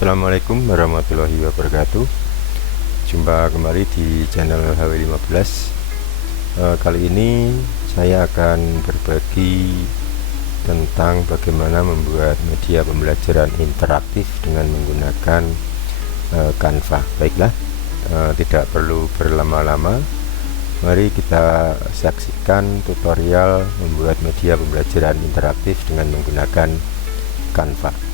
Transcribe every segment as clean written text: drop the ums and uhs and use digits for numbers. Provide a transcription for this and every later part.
Assalamualaikum warahmatullahi wabarakatuh. Jumpa kembali di channel HW15. Kali ini saya akan berbagi tentang bagaimana membuat media pembelajaran interaktif dengan menggunakan Canva. Baiklah, tidak perlu berlama-lama, mari kita saksikan tutorial membuat media pembelajaran interaktif dengan menggunakan Canva.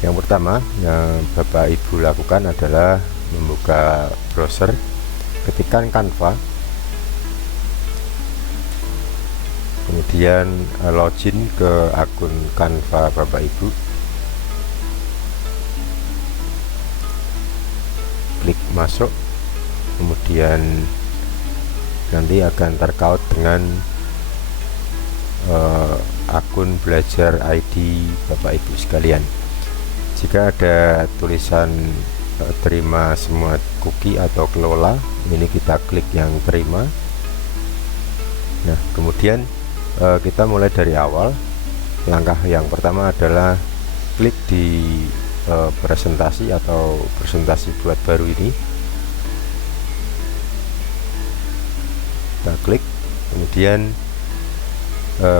Yang pertama yang Bapak Ibu lakukan adalah membuka browser, ketikkan Canva, kemudian login ke akun Canva Bapak Ibu, klik masuk, kemudian nanti akan terkait dengan akun belajar ID Bapak Ibu sekalian. Jika ada tulisan terima semua cookie atau kelola, ini kita klik yang terima. Nah, kemudian kita mulai dari awal. Langkah yang pertama adalah klik di presentasi atau presentasi buat baru ini. Kita klik, kemudian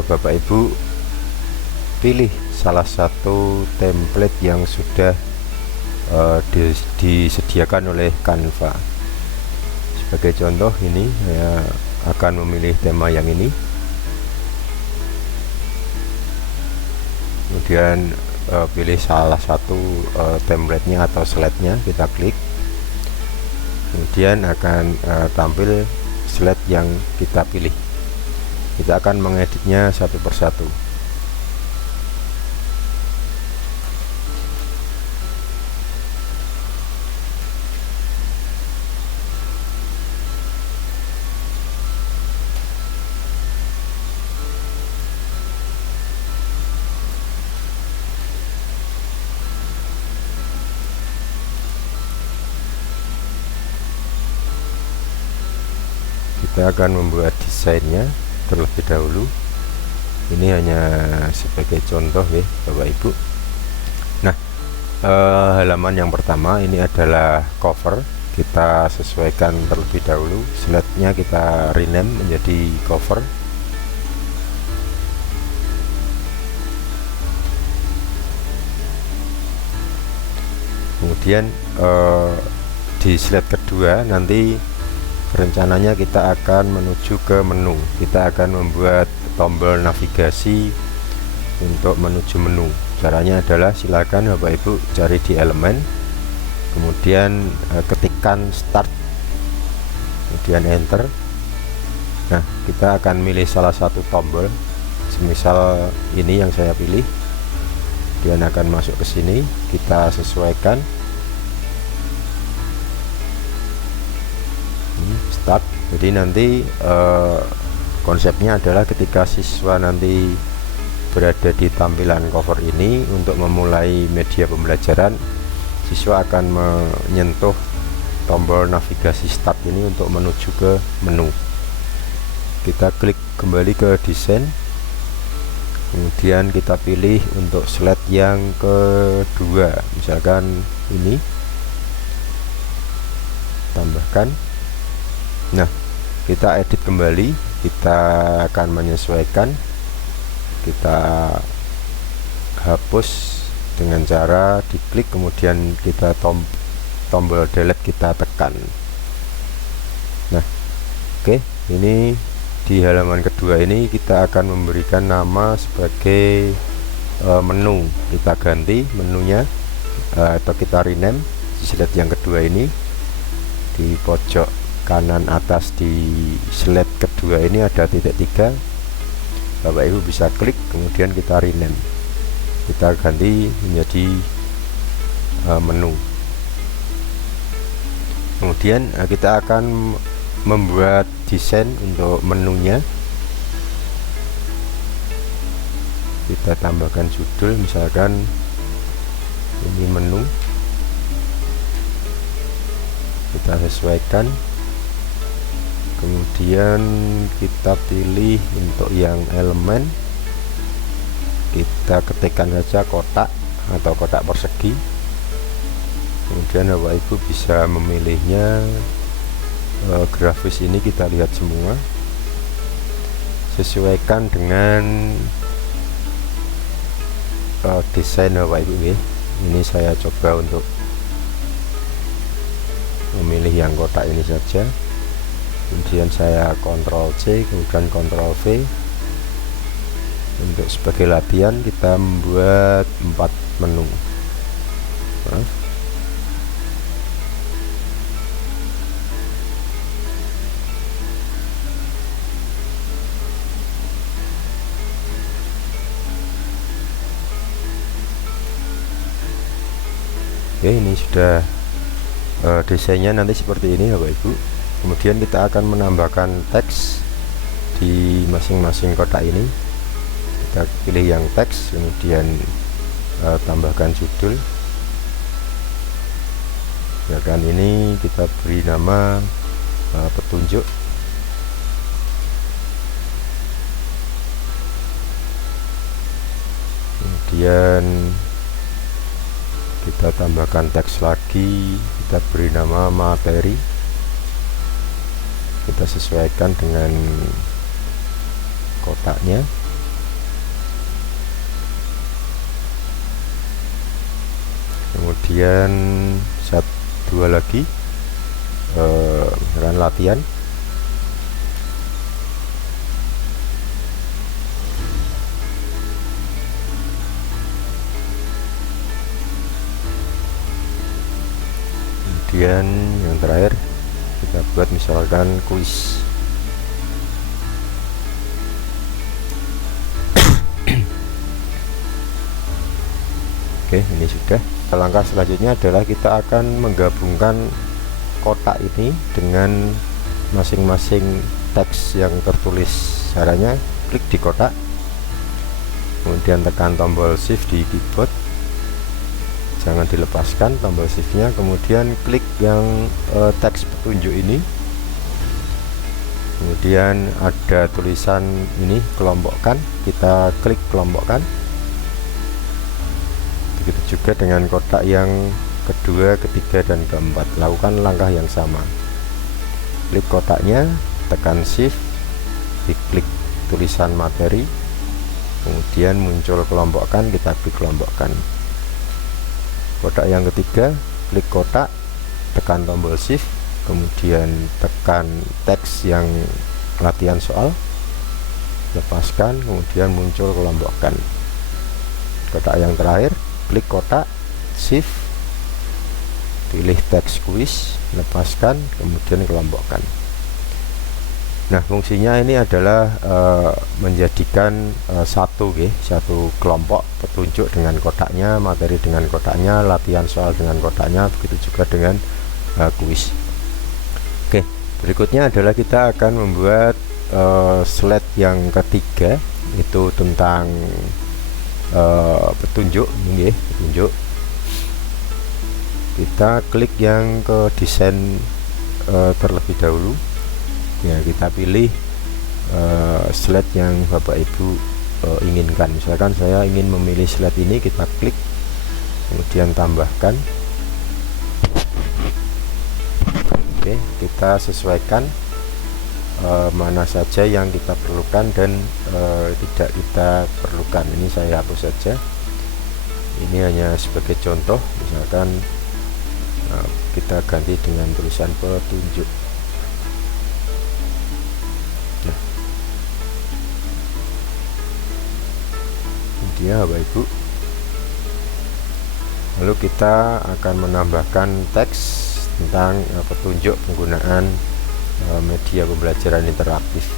Bapak Ibu pilih salah satu template yang sudah disediakan oleh Canva. Sebagai contoh, ini saya akan memilih tema yang ini, kemudian pilih salah satu template-nya atau slide-nya, kita klik, kemudian akan tampil slide yang kita pilih. Kita akan mengeditnya satu persatu. Kita akan membuat desainnya terlebih dahulu. Ini hanya sebagai contoh ya Bapak Ibu. Nah, halaman yang pertama ini adalah cover. Kita sesuaikan terlebih dahulu, slide-nya kita rename menjadi cover. Kemudian di slide kedua nanti rencananya kita akan menuju ke menu. Kita akan membuat tombol navigasi untuk menuju menu. Caranya adalah silakan Bapak Ibu cari di elemen, kemudian ketikkan start, kemudian enter. Nah, kita akan milih salah satu tombol, semisal ini yang saya pilih. Kemudian akan masuk ke sini, kita sesuaikan. Start. Jadi nanti konsepnya adalah ketika siswa nanti berada di tampilan cover ini, untuk memulai media pembelajaran, siswa akan menyentuh tombol navigasi start ini untuk menuju ke menu. Kita klik kembali ke desain, kemudian kita pilih untuk slide yang kedua, misalkan ini, tambahkan. Nah, kita edit kembali, kita akan menyesuaikan, kita hapus dengan cara diklik, kemudian kita tombol delete kita tekan. Nah, oke, ini di halaman kedua ini kita akan memberikan nama sebagai menu. Kita ganti menunya atau kita rename di slide yang kedua ini. Di pojok kanan atas di slide kedua ini ada titik 3. Bapak Ibu bisa klik, kemudian kita rename, kita ganti menjadi menu. Kemudian kita akan membuat desain untuk menunya. Kita tambahkan judul, misalkan ini menu, kita sesuaikan. Kemudian kita pilih untuk yang elemen, kita ketikkan saja kotak atau kotak persegi. Kemudian Bapak Ibu bisa memilihnya. Grafis ini kita lihat semua, sesuaikan dengan desain Bapak Ibu ya. Ini saya coba untuk memilih yang kotak ini saja, kemudian saya Ctrl C kemudian Ctrl V. Untuk sebagai latihan kita membuat 4 menu. Oke, ini sudah desainnya nanti seperti ini Bapak Ibu. Kemudian kita akan menambahkan teks di masing-masing kotak ini. Kita pilih yang teks, kemudian tambahkan judul. Misalkan ini kita beri nama petunjuk. Kemudian kita tambahkan teks lagi, kita beri nama materi. Kita sesuaikan dengan kotaknya. Kemudian dua lagi misalkan latihan. Kemudian yang terakhir kita buat misalkan kuis. Oke, ini sudah. Langkah selanjutnya adalah kita akan menggabungkan kotak ini dengan masing-masing teks yang tertulis. Caranya klik di kotak, kemudian tekan tombol shift di keyboard, jangan dilepaskan tombol shiftnya, kemudian klik yang teks petunjuk ini, kemudian ada tulisan ini kelompokkan, kita klik kelompokkan. Begitu juga dengan kotak yang kedua, ketiga, dan keempat, lakukan langkah yang sama. Klik kotaknya, tekan shift, diklik tulisan materi, kemudian muncul kelompokkan, kita klik kelompokkan. Kotak yang ketiga, klik kotak, tekan tombol shift, kemudian tekan teks yang latihan soal, lepaskan, kemudian muncul kelompokkan. Kotak yang terakhir, klik kotak, shift, pilih teks kuis, lepaskan, kemudian kelompokkan. Nah, fungsinya ini adalah menjadikan satu kelompok petunjuk dengan kotaknya, materi dengan kotaknya, latihan soal dengan kotaknya, begitu juga dengan kuis. Oke, berikutnya adalah kita akan membuat slide yang ketiga, itu tentang petunjuk ini, petunjuk. Kita klik yang ke desain terlebih dahulu. Ya, kita pilih slide yang Bapak Ibu inginkan. Misalkan saya ingin memilih slide ini, kita klik, kemudian tambahkan. Oke, kita sesuaikan mana saja yang kita perlukan dan tidak kita perlukan. Ini saya hapus saja. Ini hanya sebagai contoh. Misalkan kita ganti dengan tulisan petunjuk. Ya Bapak Ibu, lalu kita akan menambahkan teks tentang petunjuk penggunaan media pembelajaran interaktif.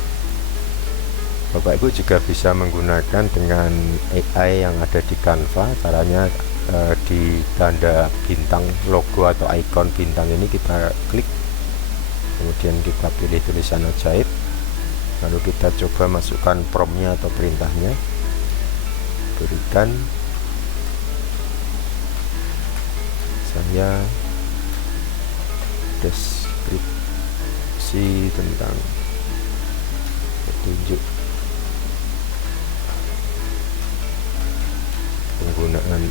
Bapak Ibu juga bisa menggunakan dengan AI yang ada di Canva. Caranya di tanda bintang logo atau ikon bintang ini kita klik, kemudian kita pilih tulisan ajaib, lalu kita coba masukkan promptnya atau perintahnya, berikan saya deskripsi tentang petunjuk penggunaan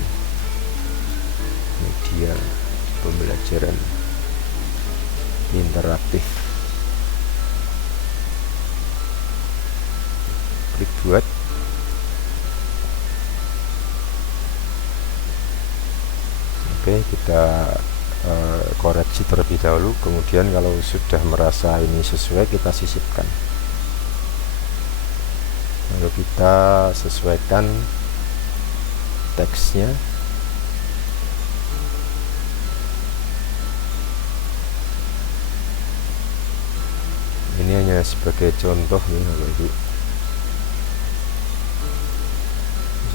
media pembelajaran interaktif. Klik buat. Oke, kita koreksi terlebih dahulu, kemudian kalau sudah merasa ini sesuai kita sisipkan, lalu kita sesuaikan teksnya. Ini hanya sebagai contoh ya Bapak Ibu.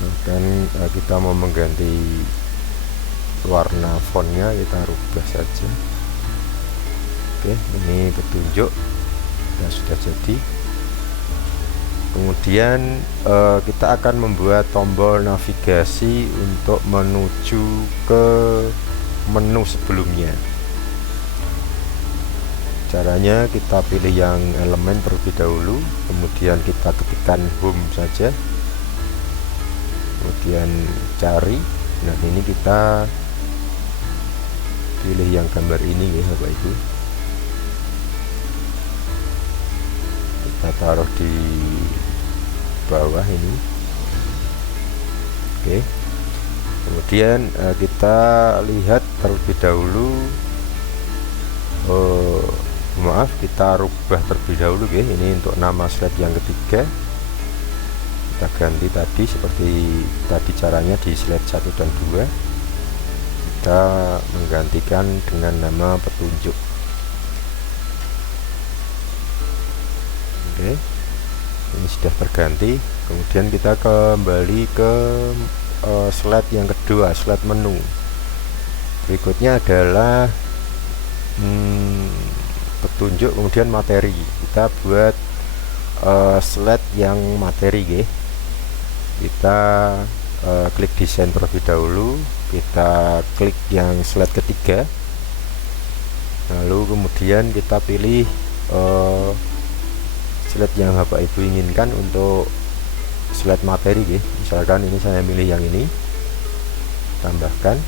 Misalkan kita mau mengganti warna fontnya, kita rubah saja. Oke, ini petunjuk dan sudah jadi. Kemudian kita akan membuat tombol navigasi untuk menuju ke menu sebelumnya. Caranya kita pilih yang elemen terlebih dahulu, kemudian kita ketikkan home saja, kemudian cari. Nah, ini kita pilih yang gambar ini ya Bapak Ibu, kita taruh di bawah ini. Oke, kemudian kita lihat terlebih dahulu, maaf, kita rubah terlebih dahulu ya. Ini untuk nama slide yang ketiga, kita ganti tadi seperti tadi caranya di slide 1 dan 2, kita menggantikan dengan nama petunjuk. Oke, ini sudah terganti. Kemudian kita kembali ke slide yang kedua, slide menu. Berikutnya adalah petunjuk, kemudian materi. Kita buat slide yang materi ya. Kita klik desain terlebih dahulu, kita klik yang slide ketiga, lalu kemudian kita pilih slide yang Bapak Ibu inginkan untuk slide materi ya. Misalkan ini saya milih yang ini, tambahkan,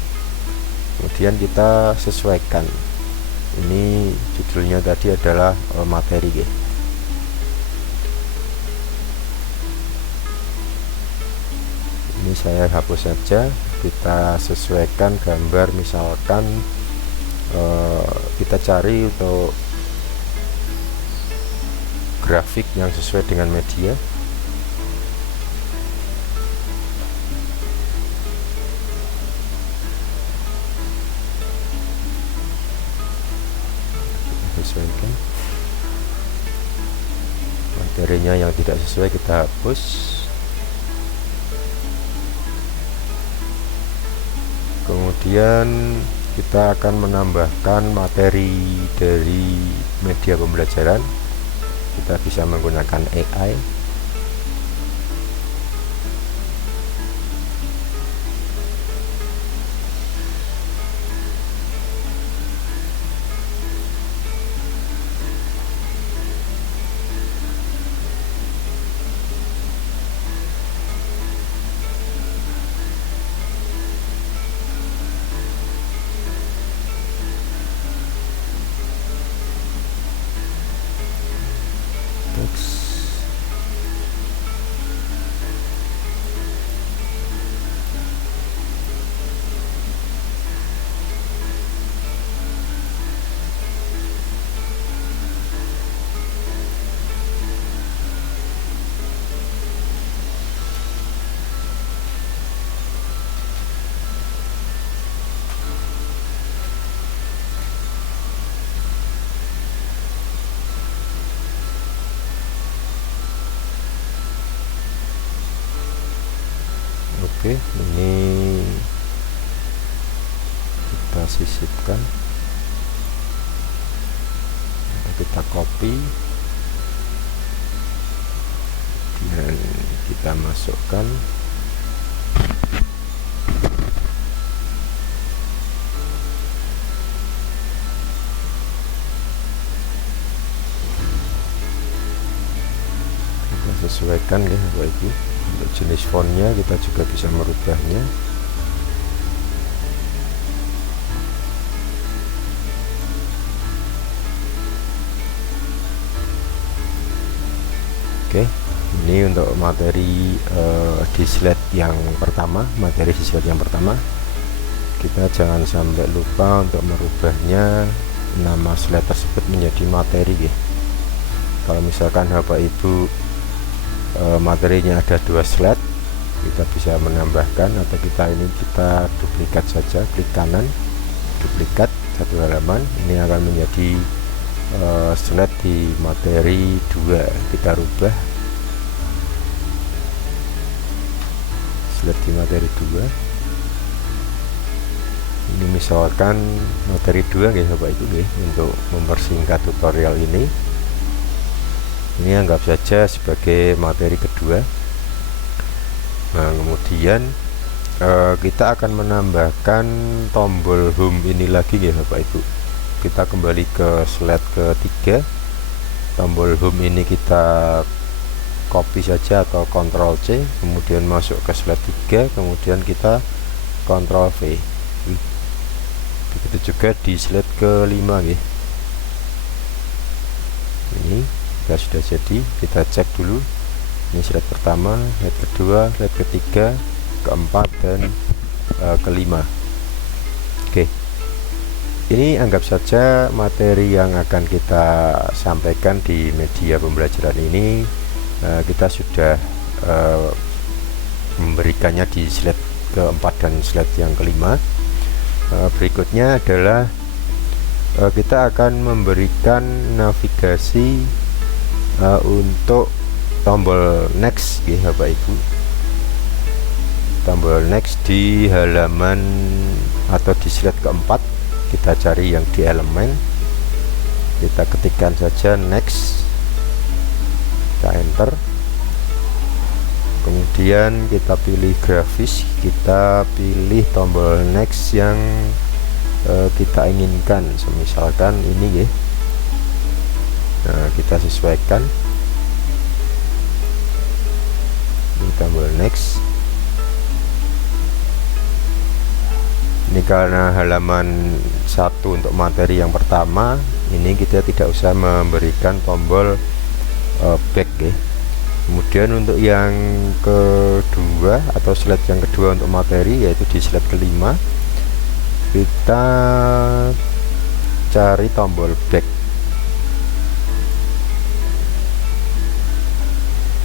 kemudian kita sesuaikan. Ini judulnya tadi adalah materi ya. Ini saya hapus saja, kita sesuaikan gambar. Misalkan kita cari untuk grafik yang sesuai dengan media. Sesuaikan materinya, yang tidak sesuai kita hapus. Kemudian kita akan menambahkan materi dari media pembelajaran. Kita bisa menggunakan AI. Oke, ini kita sisipkan, kita copy dan kita masukkan. Kita sesuaikan ya Bapak Ibu. Untuk jenis fontnya kita juga bisa merubahnya. ini untuk materi di slide yang pertama, kita jangan sampai lupa untuk merubahnya nama slide tersebut menjadi materi ya. Kalau misalkan Bapak Ibu materinya ada 2 slide, kita bisa menambahkan, atau kita duplikat saja, klik kanan, duplikat 1 halaman, ini akan menjadi slide di materi 2. Kita rubah slide di materi 2. Ini misalkan materi 2 ya Bapak Ibu ya, untuk mempersingkat tutorial ini anggap saja sebagai materi kedua. Nah, kemudian kita akan menambahkan tombol home ini lagi ya Bapak Ibu. Kita kembali ke slide ketiga, tombol home ini kita copy saja atau Ctrl C, kemudian masuk ke slide 3, kemudian kita Ctrl V. Begitu juga di slide kelima ya. Ini sudah jadi, kita cek dulu. Ini slide pertama, slide kedua, slide ketiga, keempat, dan kelima. Oke, ini anggap saja materi yang akan kita sampaikan di media pembelajaran ini kita sudah memberikannya di slide keempat dan slide yang kelima. Berikutnya adalah kita akan memberikan navigasi untuk tombol next ya Bapak Ibu. Tombol next di halaman atau di slide keempat, kita cari yang di elemen, kita ketikkan saja next, kita enter, kemudian kita pilih grafis, kita pilih tombol next yang kita inginkan, misalkan ini ya. Nah, kita sesuaikan ini tombol next. Ini karena halaman 1 untuk materi yang pertama, ini kita tidak usah memberikan tombol back ya. Kemudian untuk yang kedua atau slide yang kedua untuk materi, yaitu di slide kelima, kita cari tombol back.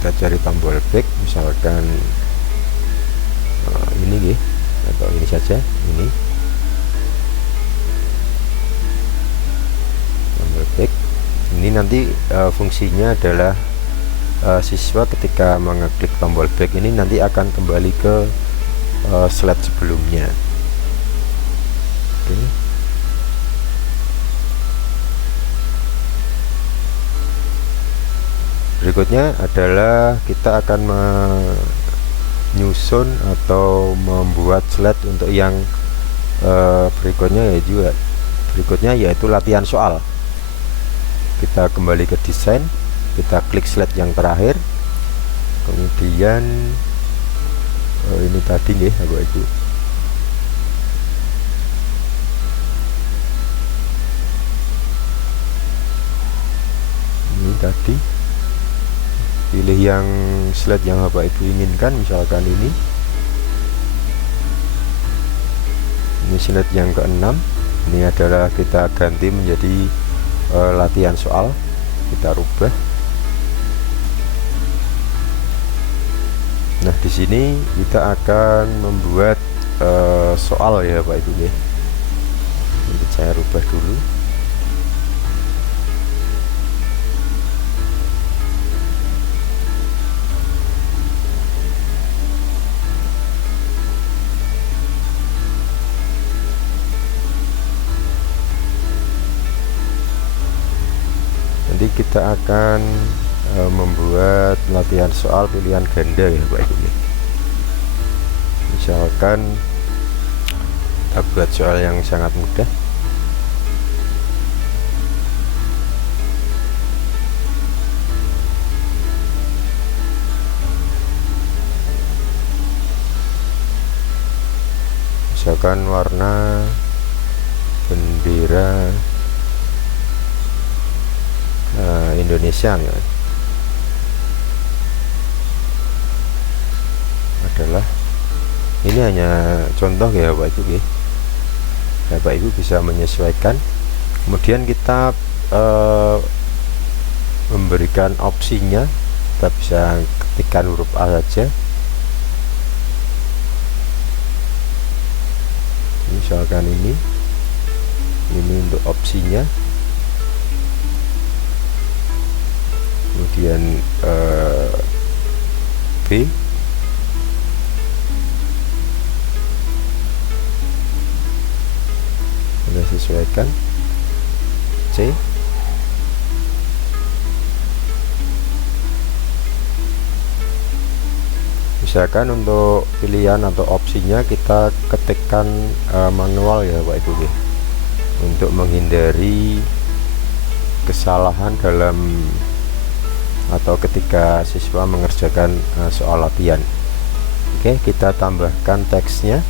Kita cari tombol back, misalkan ini ya, atau ini saja, ini tombol back. Ini nanti fungsinya adalah siswa ketika mengeklik tombol back ini nanti akan kembali ke slide sebelumnya. Oke. Berikutnya adalah kita akan menyusun atau membuat slide untuk yang berikutnya yaitu latihan soal. Kita kembali ke desain, kita klik slide yang terakhir, kemudian ini tadi nih Bapak Ibu, ini tadi, pilih yang slide yang Bapak Ibu inginkan, misalkan ini slide yang ke-6. Ini adalah kita ganti menjadi latihan soal, kita rubah. Nah, di sini kita akan membuat soal ya Bapak Ibu ya. Ini saya rubah dulu. Nanti kita akan membuat latihan soal pilihan ganda ya Bapak Ibu. Misalkan kita buat soal yang sangat mudah. Misalkan warna bendera Indonesia ya. Ini hanya contoh ya Bapak Ibu ya. Bapak Ibu bisa menyesuaikan. Kemudian kita memberikan opsinya, kita bisa ketikkan huruf A saja. Misalkan ini untuk opsinya. Kemudian B, kita sesuaikan. C, misalkan untuk pilihan atau opsinya kita ketikkan manual ya Bapak Ibu ya, untuk menghindari kesalahan dalam atau ketika siswa mengerjakan soal latihan. Oke, kita tambahkan teksnya.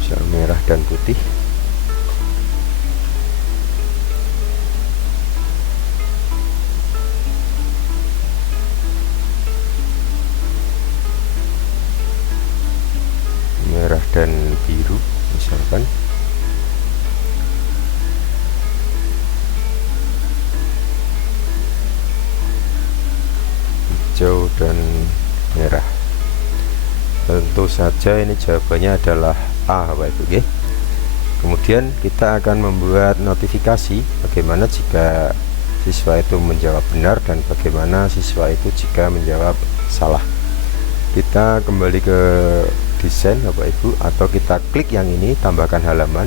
Misal merah dan putih. Merah dan biru misalkan. Hijau dan merah. Tentu saja ini jawabannya adalah A Bapak Ibu ya. Kemudian kita akan membuat notifikasi bagaimana jika siswa itu menjawab benar dan bagaimana siswa itu jika menjawab salah. Kita kembali ke desain Bapak Ibu, atau kita klik yang ini, tambahkan halaman.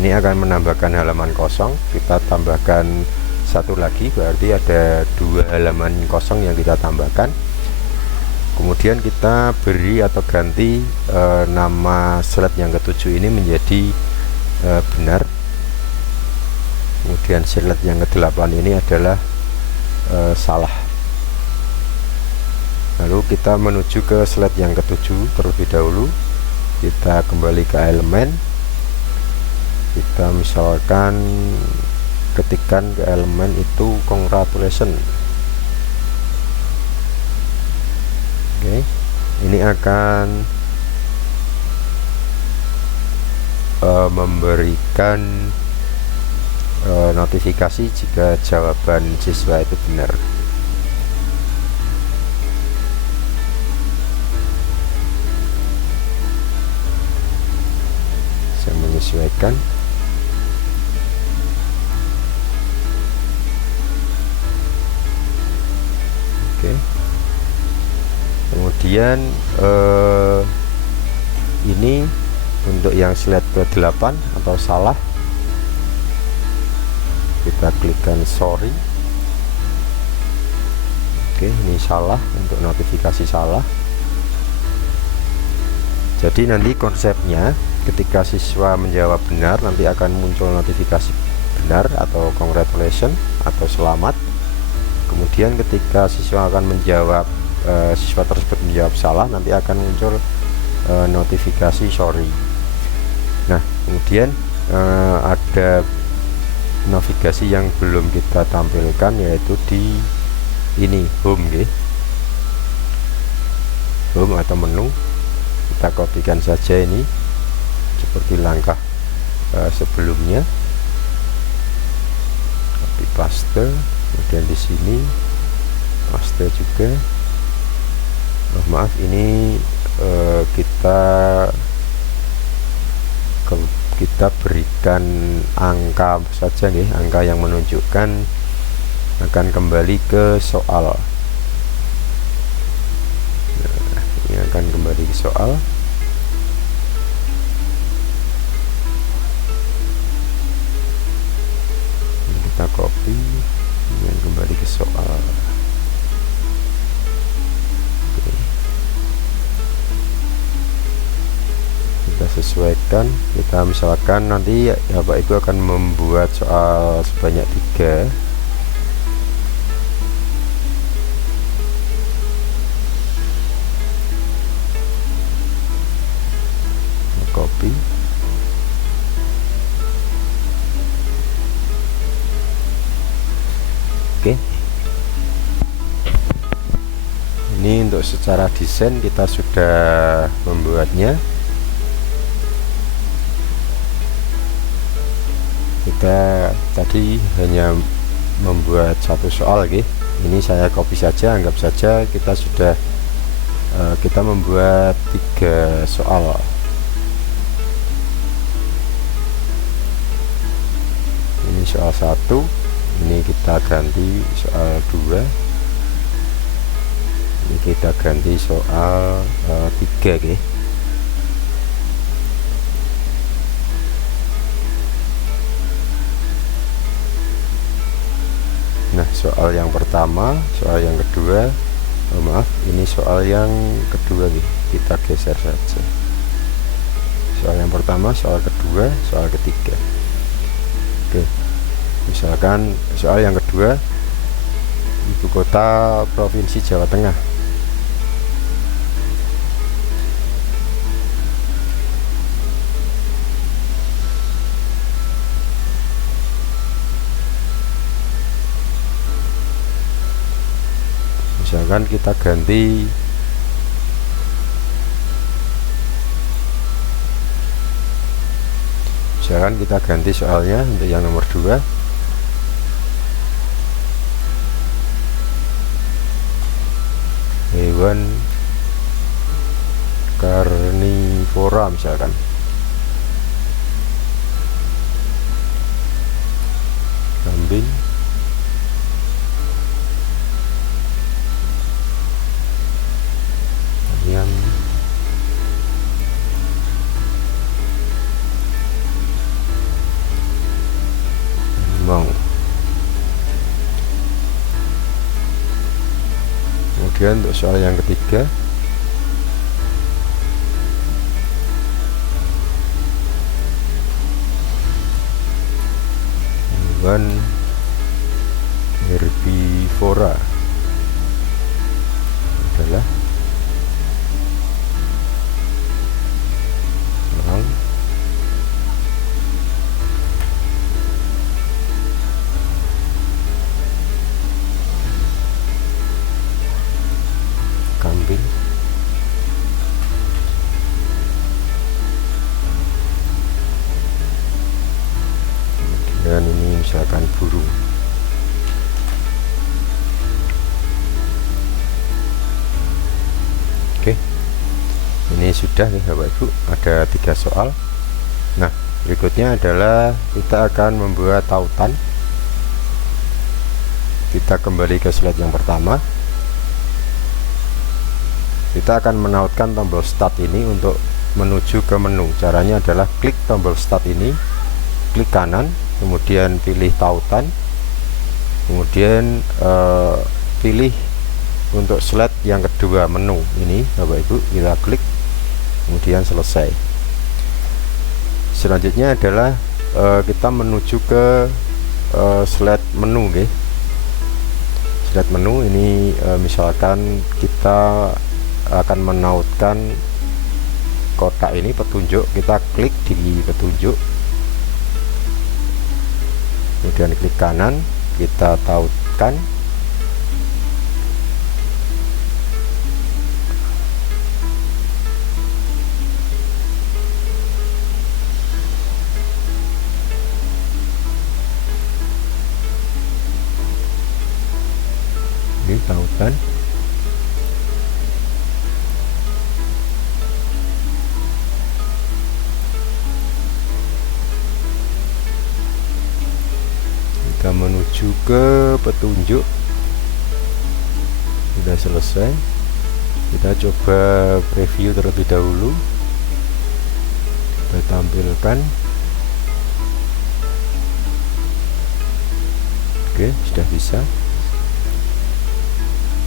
Ini akan menambahkan halaman kosong. Kita tambahkan satu lagi, berarti ada 2 halaman kosong yang kita tambahkan. Kemudian kita beri atau ganti nama slide yang ke-7 ini menjadi benar. Kemudian slide yang ke-8 ini adalah salah. Lalu kita menuju ke slide yang ke-7 terlebih dahulu. Kita kembali ke elemen. Kita misalkan ketikkan ke elemen itu congratulations. Oke, ini akan memberikan notifikasi jika jawaban siswa itu benar. Saya menyesuaikan. Oke. Kemudian ini untuk yang slide ke-8 atau salah, kita klikkan sorry. Oke, ini salah, untuk notifikasi salah. Jadi nanti konsepnya ketika siswa menjawab benar nanti akan muncul notifikasi benar atau congratulations atau selamat. Kemudian ketika siswa akan menjawab siswa tersebut menjawab salah, nanti akan muncul notifikasi sorry. Nah, kemudian ada navigasi yang belum kita tampilkan, yaitu di ini home ya. Home atau menu, kita kopikan saja ini seperti langkah sebelumnya, copy paste, kemudian di sini paste juga. Maaf, ini kita berikan angka saja nih, angka yang menunjukkan akan kembali ke soal. Nah, ini akan kembali ke soal. Ini kita copy, ini kembali ke soal. Kita sesuaikan. Kita misalkan nanti Bapak Ibu akan membuat soal sebanyak 3. Copy. Oke, ini untuk secara desain kita sudah membuatnya. Kita tadi hanya membuat satu soal, oke. Ini saya copy saja, anggap saja kita sudah kita membuat 3 soal. Ini soal 1, ini kita ganti soal 2, ini kita ganti soal 3, oke. Nah, soal yang pertama, soal yang kedua, maaf, ini soal yang kedua nih, kita geser saja. Soal yang pertama, soal kedua, soal ketiga. Oke, misalkan soal yang kedua, ibu kota provinsi Jawa Tengah. Misalkan kita ganti soalnya untuk yang nomor 2. Hewan karnivora misalkan. Kambing, ayam, harimau. Kemudian untuk soal yang ketiga, hewan herbivora adalah elang, kambing, kemudian ini misalkan burung. Oke, ini sudah nih Bapak Ibu, ada 3 soal. Nah, berikutnya adalah kita akan membuat tautan. Kita kembali ke slide yang pertama. Kita akan menautkan tombol start ini untuk menuju ke menu. Caranya adalah klik tombol start ini, klik kanan, kemudian pilih tautan, kemudian pilih untuk slide yang kedua menu ini Bapak Ibu, kita klik, kemudian selesai. Selanjutnya adalah kita menuju ke slide menu, okay. Slide menu ini misalkan kita akan menautkan kotak ini, petunjuk, kita klik di petunjuk, kemudian klik kanan, kita tautkan, ini tautan. Kita menuju ke petunjuk, sudah selesai. Kita coba preview terlebih dahulu, kita tampilkan. Oke, sudah bisa.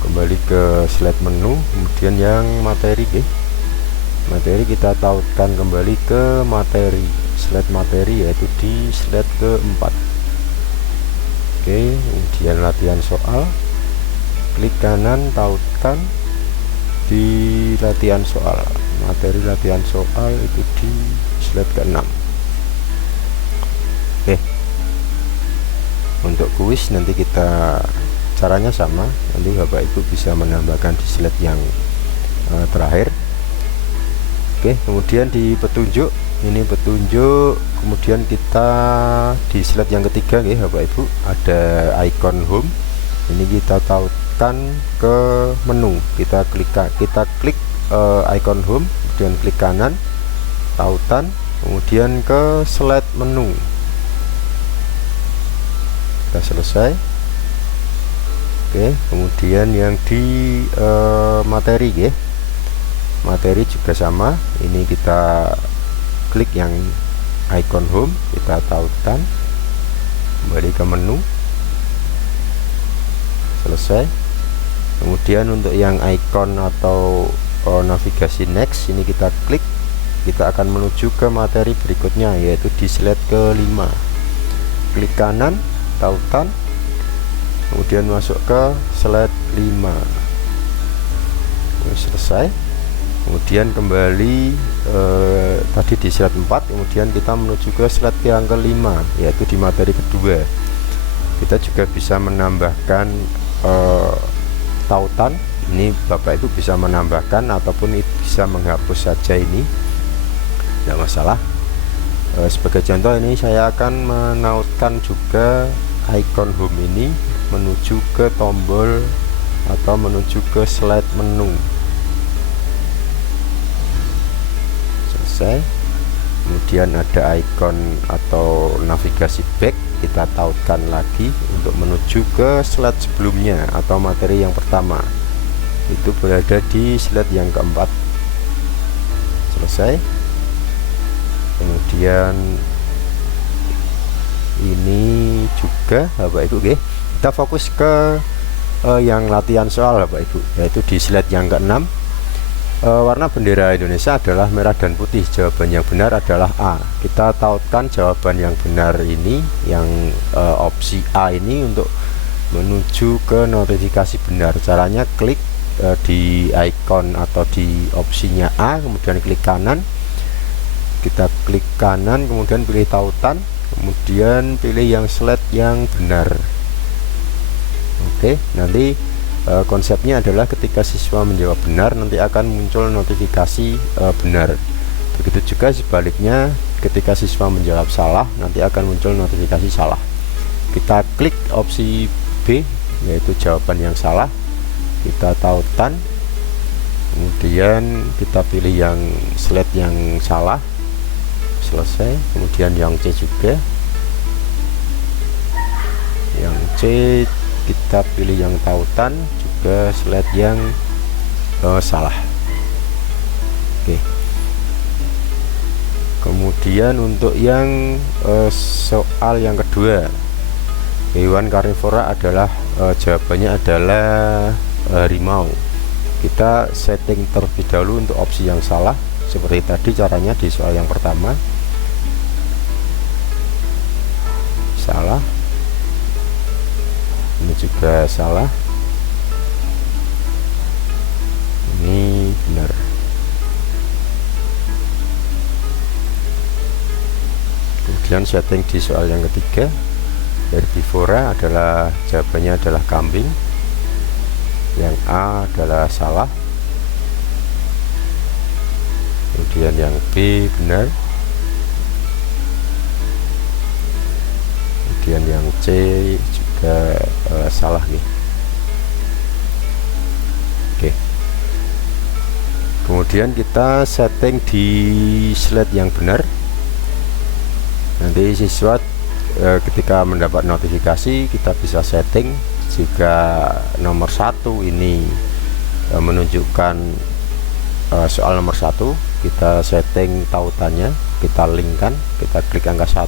Kembali ke slide menu, kemudian yang materi, materi kita tautkan kembali ke materi, slide materi, yaitu di slide keempat. Oke, kemudian latihan soal, klik kanan, tautkan di latihan soal, materi latihan soal itu di slide ke-6. Oke, Untuk kuis nanti kita caranya sama, nanti Bapak Ibu bisa menambahkan di slide yang terakhir. Oke, kemudian di petunjuk, ini petunjuk, kemudian kita di slide yang ketiga ya Bapak Ibu, ada icon home. Ini kita tautkan ke menu, kita klik icon home, kemudian klik kanan, tautan, kemudian ke slide menu. Kita selesai. Oke, kemudian yang di materi ya, materi juga sama, ini kita klik yang icon home, kita tautan, kembali ke menu, selesai. Kemudian untuk yang icon atau navigasi next, ini kita klik, kita akan menuju ke materi berikutnya, yaitu di slide ke-5. Klik kanan, tautan, kemudian masuk ke slide 5. Selesai. Kemudian kembali tadi di slide 4, kemudian kita menuju ke slide yang ke-5, yaitu di materi kedua. Kita juga bisa menambahkan tautan. Ini Bapak Ibu bisa menambahkan ataupun bisa menghapus saja, ini tidak masalah. Sebagai contoh, ini saya akan menautkan juga icon home ini menuju ke tombol atau menuju ke slide menu. Selesai. Kemudian ada icon atau navigasi back, kita tautkan lagi untuk menuju ke slide sebelumnya atau materi yang pertama, itu berada di slide yang keempat. Selesai. Kemudian ini juga Bapak Ibu, kita fokus ke yang latihan soal Bapak Ibu, yaitu di slide yang ke-6. Warna bendera Indonesia adalah merah dan putih. Jawaban yang benar adalah A. Kita tautkan jawaban yang benar ini, yang opsi A ini, untuk menuju ke notifikasi benar. Caranya klik di icon atau di opsinya A, kemudian klik kanan, kita klik kanan, kemudian pilih tautan, kemudian pilih yang slide yang benar. Oke, nanti konsepnya adalah ketika siswa menjawab benar, nanti akan muncul notifikasi benar. Begitu juga sebaliknya, ketika siswa menjawab salah, nanti akan muncul notifikasi salah. Kita klik opsi B, yaitu jawaban yang salah, kita tautan, kemudian kita pilih yang slide yang salah. Selesai. Kemudian yang C juga, yang C kita pilih yang tautan, juga slide yang salah. Oke. Kemudian untuk yang soal yang kedua, hewan karnivora adalah jawabannya adalah harimau. Kita setting terlebih dahulu untuk opsi yang salah, seperti tadi caranya di soal yang pertama. Salah, ini juga salah, ini benar. Kemudian setting di soal yang ketiga, herbivora adalah jawabannya adalah kambing, yang A adalah salah, kemudian yang B benar, kemudian yang C juga salah nih. Oke. Kemudian kita setting di slide yang benar. Nanti siswa ketika mendapat notifikasi, kita bisa setting jika nomor 1 ini menunjukkan soal nomor 1, kita setting tautannya, kita linkkan, kita klik angka 1,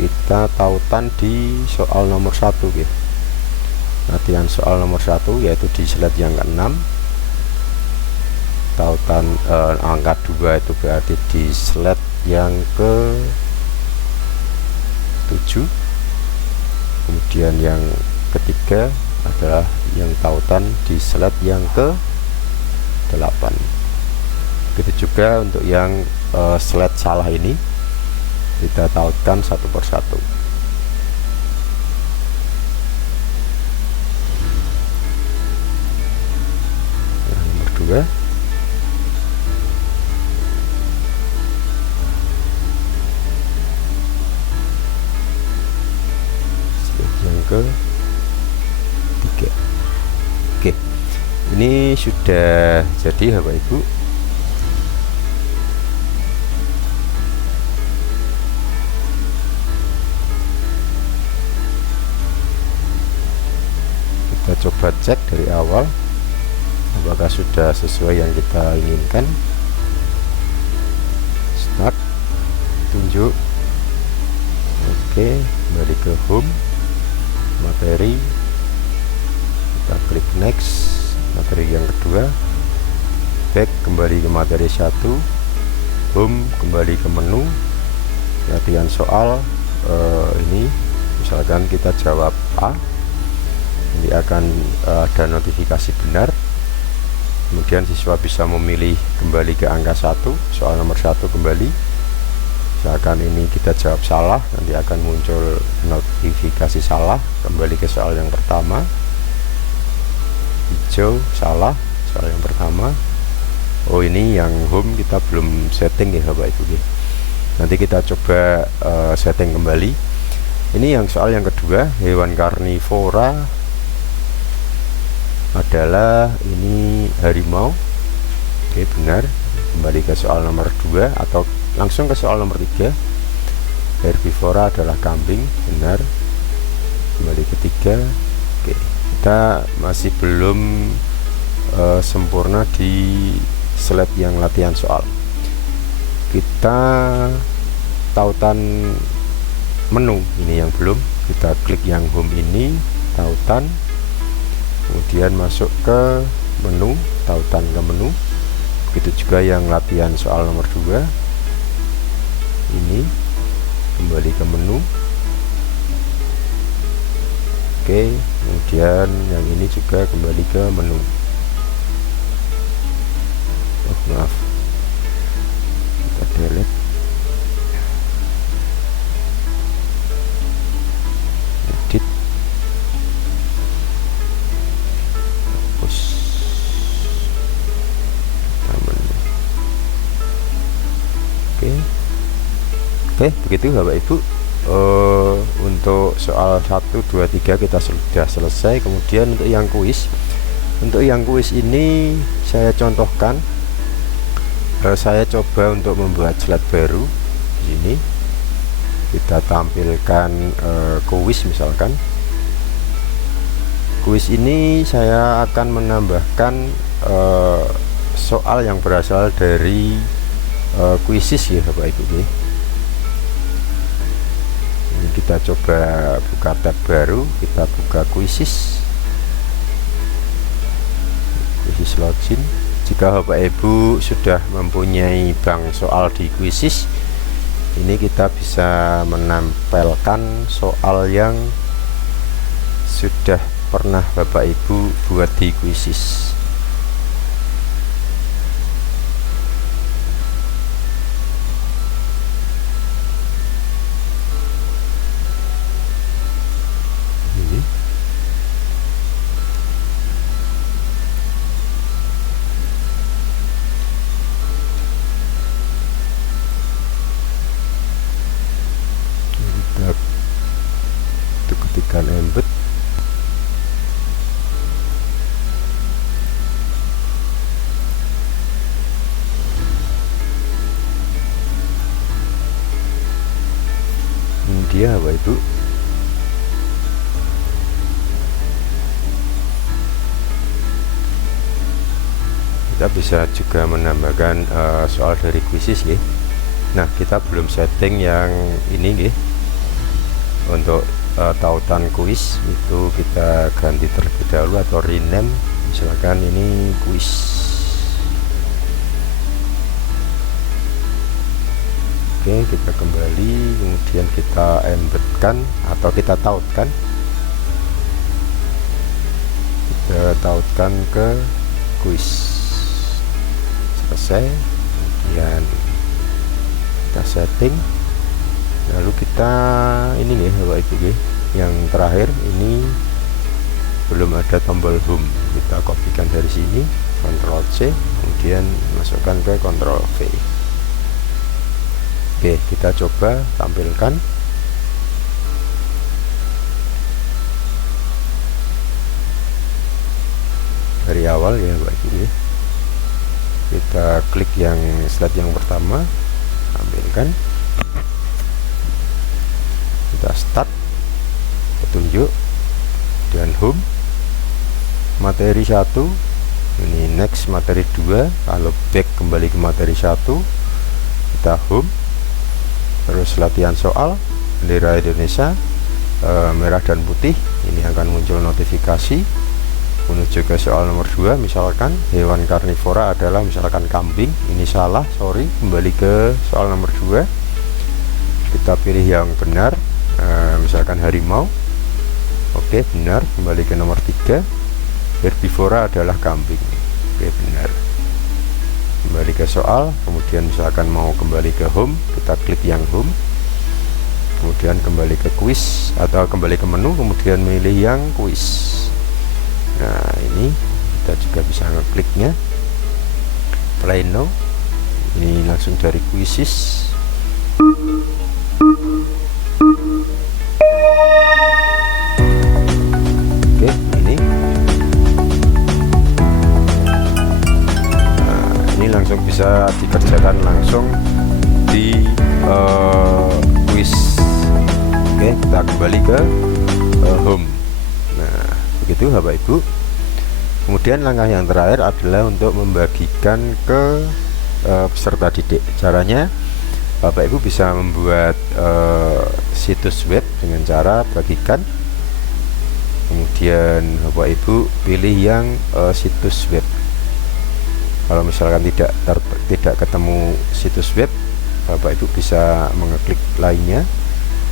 kita tautan di soal nomor 1 gitu. Latihan soal nomor 1 yaitu di slide yang ke-6, tautan angka 2 itu berarti di slide yang ke-7. Kemudian yang ketiga adalah yang tautan di slide yang ke-8. Begitu juga untuk yang slide salah ini, kita tautkan satu persatu. Ini sudah jadi Bapak Ibu. Kita coba cek dari awal apakah sudah sesuai yang kita inginkan. Start, tunjuk. Oke, kembali ke home, materi, kita klik next. Materi yang kedua, back, kembali ke materi 1, home, kembali ke menu, latihan soal. Ini misalkan kita jawab A, nanti akan ada notifikasi benar, kemudian siswa bisa memilih kembali ke angka 1, soal nomor 1 kembali. Misalkan ini kita jawab salah, nanti akan muncul notifikasi salah, kembali ke soal yang pertama. Hijau salah, soal yang pertama. Oh, ini yang home kita belum setting ya Bapak Ibu. Nanti kita coba setting kembali. Ini yang soal yang kedua, hewan karnivora adalah ini harimau. Oke, benar. Kembali ke soal nomor 2 atau langsung ke soal nomor 3. Herbivora adalah kambing, benar. Kembali ke 3. Oke, kita masih belum sempurna di slide yang latihan soal. Kita tautan menu, ini yang belum. Kita klik yang home ini, tautan, kemudian masuk ke menu, tautan ke menu. Begitu juga yang latihan soal nomor 2 ini, kembali ke menu. Oke, kemudian yang ini juga kembali ke menu. Oh, maaf, kita delete, edit, hapus, kita menu. Oke, begitu Bapak Ibu. Untuk soal 1, 2, 3 kita sudah selesai. Kemudian untuk yang kuis ini saya contohkan, saya coba untuk membuat slide baru. Di sini kita tampilkan kuis. Misalkan kuis ini saya akan menambahkan soal yang berasal dari kuisis ya Bapak Ibu. Kita coba buka tab baru, kita buka kuisis login. Jika Bapak Ibu sudah mempunyai bank soal di kuisis, ini kita bisa menempelkan soal yang sudah pernah Bapak Ibu buat di kuisis. Ketikkan embed, ini dia Bapak Ibu. Kita bisa juga menambahkan soal dari kuisis ya. Nah, kita belum setting yang ini ya. Untuk tautan kuis itu kita ganti terlebih dahulu atau rename. Misalkan ini kuis. Oke, kita kembali, kemudian kita embedkan atau kita tautkan. Kita tautkan ke kuis. Selesai. Kemudian kita setting. Lalu kita ini nih Bapak Ibu, yang terakhir ini belum ada tombol home. Kita kopikan dari sini, Ctrl C, kemudian masukkan ke Ctrl V. Oke, kita coba tampilkan. dari awal ya Bapak Ibu ya. Kita klik yang slide yang pertama, ambilkan, kita start, petunjuk, dan home, materi 1, ini next materi 2, kalau back kembali ke materi 1, kita home, terus latihan soal, bendera Indonesia, merah dan putih, ini akan muncul notifikasi menuju ke soal nomor 2. Misalkan hewan karnivora adalah misalkan kambing, ini salah, sorry, kembali ke soal nomor 2, kita pilih yang benar, misalkan harimau, oke, benar, kembali ke nomor 3, herbivora adalah kambing, oke, benar, kembali ke soal. Kemudian misalkan mau kembali ke home, kita klik yang home, kemudian kembali ke quiz atau kembali ke menu, kemudian milih yang quiz. Nah, ini kita juga bisa ngekliknya play now, ini langsung dari quizzes. Oke, ini ini langsung bisa dikerjakan langsung di quiz. Oke, kita kembali ke home. Nah, begitu Bapak Ibu. Kemudian langkah yang terakhir adalah untuk membagikan ke peserta didik. Caranya Bapak Ibu bisa membuat situs web dengan cara bagikan, kemudian Bapak Ibu pilih yang situs web. Kalau misalkan tidak ketemu situs web, Bapak Ibu bisa mengeklik lainnya,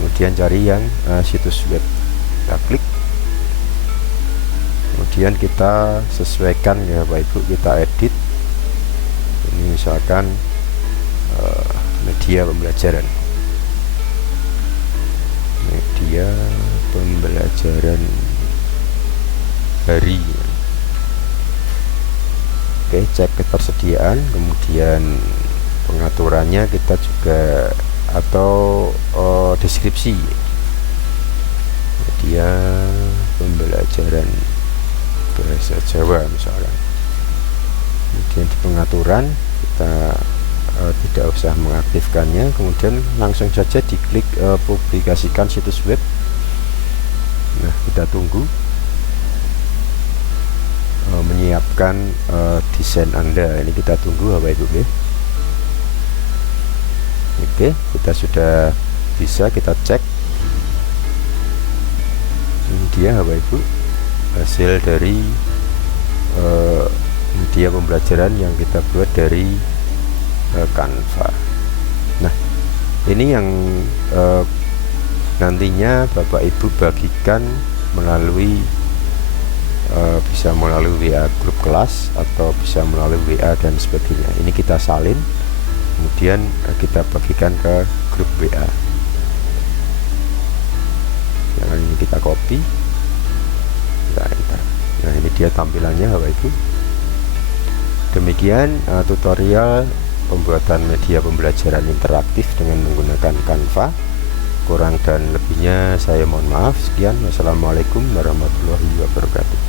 kemudian cari yang situs web, kita klik, kemudian kita sesuaikan ya Bapak Ibu, kita edit. Ini misalkan media pembelajaran, hari. Oke, cek ketersediaan, kemudian pengaturannya kita juga, atau deskripsi media pembelajaran bahasa Jawa misalkan. Kemudian di pengaturan kita tidak usah mengaktifkannya, kemudian langsung saja diklik publikasikan situs web. Nah, kita tunggu menyiapkan desain Anda. Ini kita tunggu Bapak Ibu ya. Oke, kita sudah bisa, kita cek. Ini dia Bapak Ibu, hasil dari media pembelajaran yang kita buat dari Canva. Nah, ini yang nantinya Bapak Ibu bagikan melalui bisa melalui WA grup kelas atau bisa melalui WA dan sebagainya. Ini kita salin, kemudian kita bagikan ke grup WA. Yang ini kita copy, kita enter. Nah, ini dia tampilannya Bapak Ibu. Demikian tutorial pembuatan media pembelajaran interaktif dengan menggunakan Canva. Kurang dan lebihnya saya mohon maaf. Sekian, wassalamualaikum warahmatullahi wabarakatuh.